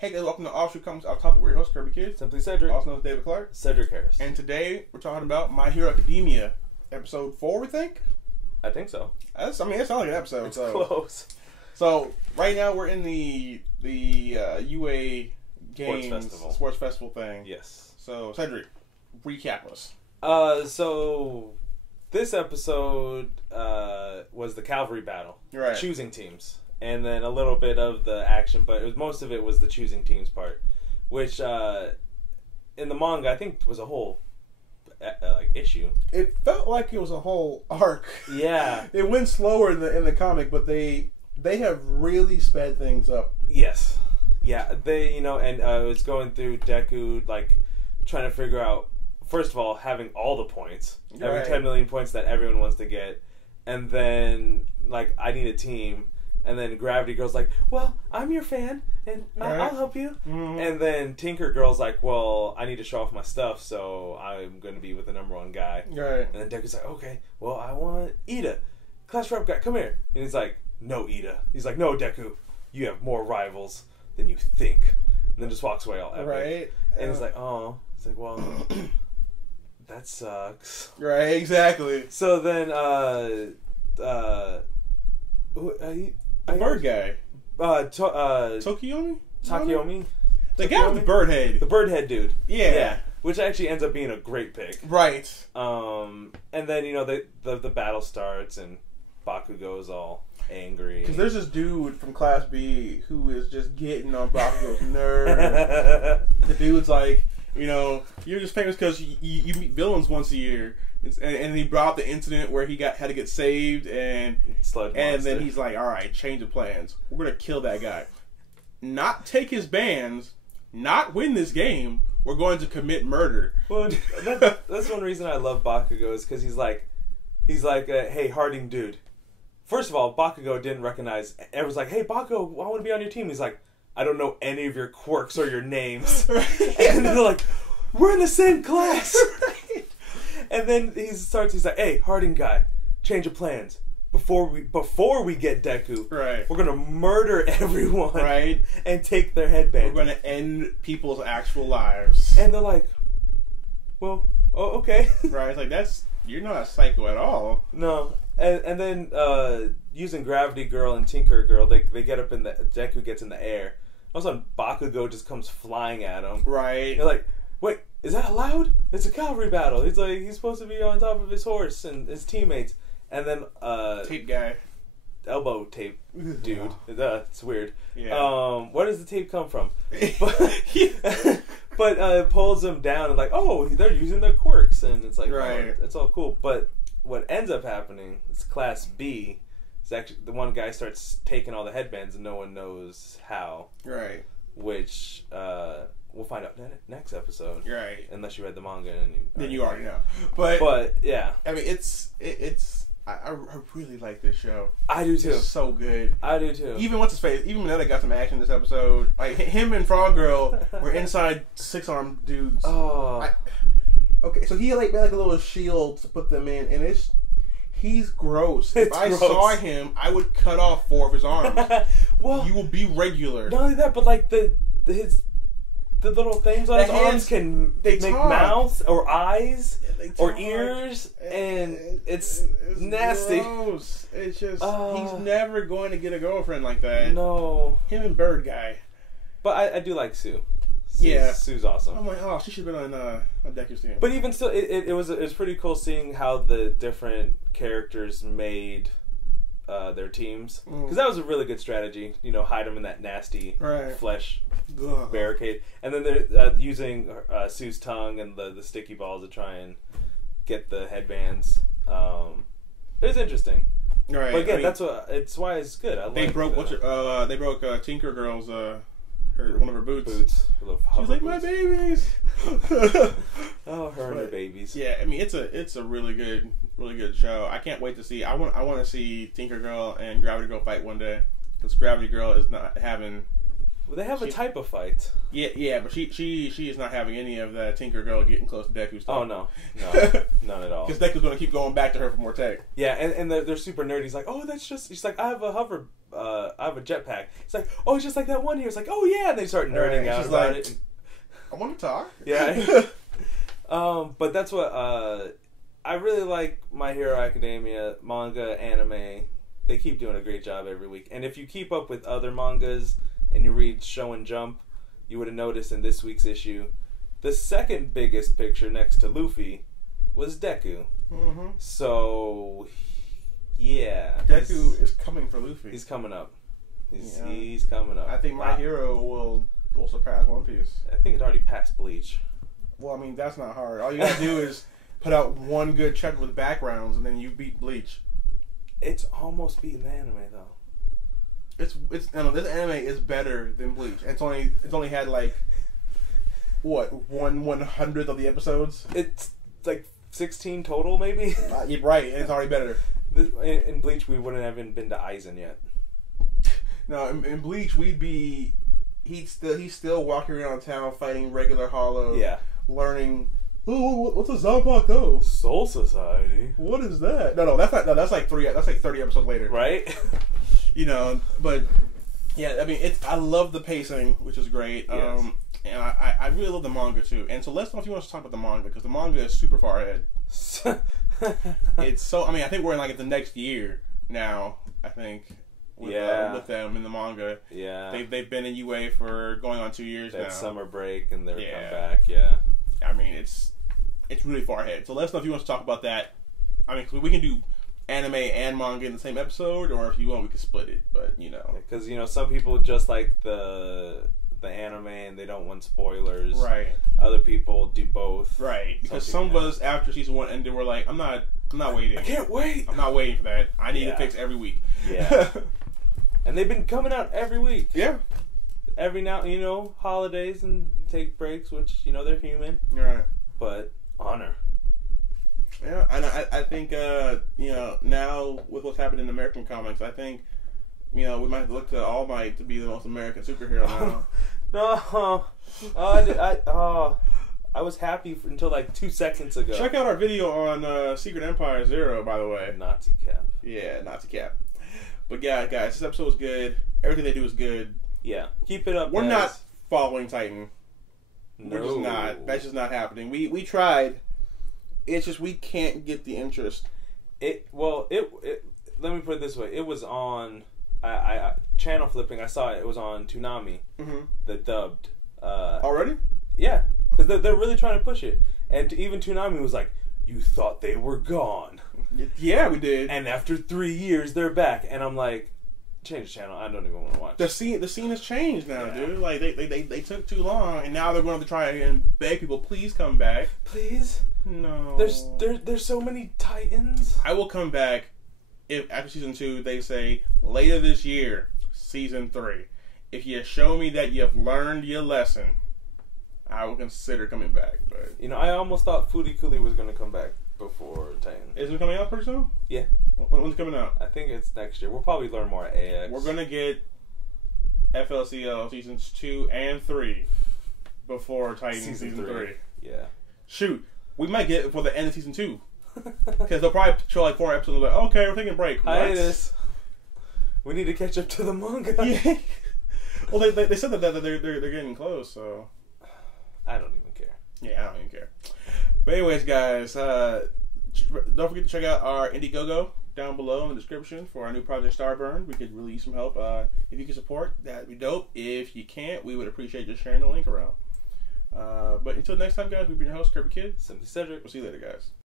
Hey guys, welcome to Offshoot Comics Off Topic. We're your host, Kirby Kidd. Simply Cedric. Also known as David Clark. Cedric Harris. And today we're talking about My Hero Academia, episode 4, we think. I think so. It sounds like an episode. It's close. So right now we're in the UA Games Sports Festival thing. Yes. So Cedric, recap us. So this episode was the cavalry battle, Right. Choosing teams, and then a little bit of the action, but most of it was the choosing teams part, which in the manga I think was a whole issue. It felt like it was a whole arc. Yeah. It went slower in the comic, but they have really sped things up. Yes. Yeah. They and it was going through Deku, like trying to figure out, first of all, having all the points, having 10 million points that everyone wants to get, and then like I need a team. And then Gravity Girl's like, well, I'm your fan, and I'll help you. Mm-hmm. And then Tinker Girl's like, well, I need to show off my stuff, so I'm going to be with the number one guy. Right. And then Deku's like, okay, well, I want Ida. Class rep guy, come here. And he's like, no, Ida. He's like, no, Deku, you have more rivals than you think. And then just walks away all epic. Right. And he's like, oh. He's like, well, that sucks. Right, exactly. So then, the bird guy. Takeyomi? The guy with the bird head. The bird head dude. Yeah. Which actually ends up being a great pick. Right. And then, the battle starts and Bakugo's all angry. Because there's this dude from Class B who is just getting on Bakugo's nerves. The dude's like, you're just famous because you meet villains once a year. And he brought up the incident where he had to get saved, and then he's like, all right, change of plans. We're going to kill that guy. Not take his bands, not win this game. We're going to commit murder. Well, that's one reason I love Bakugo is because he's like, hey, Harding dude. First of all, Bakugo didn't recognize. Everyone's like, hey, Bakugo, I want to be on your team. He's like, I don't know any of your quirks or your names. And they're like, we're in the same class. And then he's like, hey, Harding guy, change of plans. Before we get Deku, right, we're gonna murder everyone, right, and take their headband. We're gonna end people's actual lives. And they're like, well, oh, okay. Right, it's like, you're not a psycho at all. No. And then using Gravity Girl and Tinker Girl, they get up in Deku gets in the air. All of a sudden, Bakugo just comes flying at him. Right. They're like, wait, is that allowed? It's a cavalry battle. He's like, he's supposed to be on top of his horse and his teammates. And then tape guy, elbow tape dude. It's weird. Yeah. Where does the tape come from? But pulls him down and like, oh, they're using their quirks, and it's like, right, it's all cool. But what ends up happening is Class B. It's actually the one guy starts taking all the headbands, and no one knows how. Right. Which we'll find out next episode. Right. Unless you read the manga, then you already know. But yeah, I mean, I really like this show. I do too. It's so good. I do too. Even what's his face? Even Mineta got some action this episode. Like him and Frog Girl were inside 6-armed dudes. Oh. Okay, so he made a little shield to put them in, and he's gross. If I saw him, I would cut off 4 of his arms. Well, you will be regular. Not only that, but like the little things on his arms can make mouths or eyes or ears, and it's nasty. Gross. It's just he's never going to get a girlfriend like that. No, him and Bird guy. But I do like Sue. Sue's awesome. I'm like, oh, she should have been on Deku's team. But even still, it was pretty cool seeing how the different characters made their teams, because that was a really good strategy. Hide them in that nasty flesh barricade, and then they're using Sue's tongue and the sticky balls to try and get the headbands. It was interesting. Right. But again, it's why it's good. They broke Tinker Girl's one of her boots. She's like, my babies. Oh, her and her babies. Yeah, I mean, it's a really good show. I can't wait to see. I want to see Tinker Girl and Gravity Girl fight one day, because Gravity Girl is not having. Well, they have a type of fight. Yeah, but she is not having any of the Tinker Girl getting close to Deku stuff. Oh no, none at all. Because Deku's going to keep going back to her for more tech. Yeah, and they're super nerdy. He's like, oh, that's just. She's like, I have a a jetpack. It's like, oh, it's just like that one here. It's like, oh yeah, and they start nerding out about it. I want to talk. Yeah. But that's what I really like. My Hero Academia manga, anime. They keep doing a great job every week. And if you keep up with other mangas and you read Show and Jump, you would have noticed in this week's issue, the second biggest picture next to Luffy was Deku. Mm-hmm. So, yeah. Deku is coming for Luffy. He's coming up. He's coming up. I think My Hero will surpass One Piece. I think it already passed Bleach. Well, I mean, that's not hard. All you gotta do is put out one good chapter with backgrounds, and then you beat Bleach. It's almost beating the anime, though. This anime is better than Bleach. It's only had like what 1/100th of the episodes. It's like 16 total, maybe. You're right, and it's already better. In Bleach, we wouldn't have even been to Aizen yet. No, in Bleach, he's still walking around town fighting regular hollows. Yeah, learning. Oh, what's a Zanpakuto? Soul Society. What is that? No, that's not. No, that's like 30 episodes later, right? But yeah, I mean, I love the pacing, which is great. Yes. And I really love the manga too. And so let's know if you want us to talk about the manga, because the manga is super far ahead. It's so. I mean, I think we're in like the next year now. I think. With them in the manga. Yeah. They've been in UA for going on 2 years now. That summer break and they're come back. Yeah. I mean, it's really far ahead. So let us know if you want to talk about that. I mean, we can do anime and manga in the same episode, or if you want, we can split it. But because some people just like the anime and they don't want spoilers. Right. Other people do both. Right. Because some of us after season 1 ended were like, I'm not waiting. I can't wait. I'm not waiting for that. I need to fix every week. Yeah. And they've been coming out every week. Yeah. Every now, holidays and take breaks, which, they're human. Right. But honor. Yeah, and I think, now with what's happened in American comics, I think, we might look to All Might to be the most American superhero now. No. I was happy until like 2 seconds ago. Check out our video on Secret Empire 0, by the way. Nazi Cap. Yeah, Nazi Cap. But yeah, guys, this episode was good. Everything they do is good. Yeah. Keep it up, We're guys. not following Titan. No. We're just not. That's just not happening. We tried. It's just we can't get the interest. Let me put it this way. It was on I channel flipping. I saw it. It was on Toonami. Mm-hmm. The dubbed. Already? Yeah. Because they're really trying to push it. And even Toonami was like, you thought they were gone. Yeah, we did. And after 3 years, they're back. And I'm like, change the channel. I don't even want to watch. The scene has changed now, dude. Like they took too long, and now they're going to try and beg people, please come back. Please. No. There's so many Titans. I will come back if after season 2 they say later this year, season 3. If you show me that you've learned your lesson, I will consider coming back. But I almost thought Footy Coolie was going to come back before Titan. Is it coming out pretty soon? Yeah. When's it coming out? I think it's next year. We'll probably learn more at AX. We're gonna get FLCL seasons 2 and 3 before Titan season 3. Yeah. Shoot, we might get it for the end of season 2 because they'll probably show like 4 episodes. Like, okay, we're taking a break. Hiatus. We need to catch up to the manga. Yeah. Well, they said that they're getting close, so I don't even care. Yeah, I don't even care. But anyways, guys, don't forget to check out our Indiegogo down below in the description for our new project Starburn. We could really use some help. If you can support, that'd be dope. If you can't, we would appreciate just sharing the link around. But until next time, guys, we've been your host, Kirby Kid. Simply Cedric. We'll see you later, guys.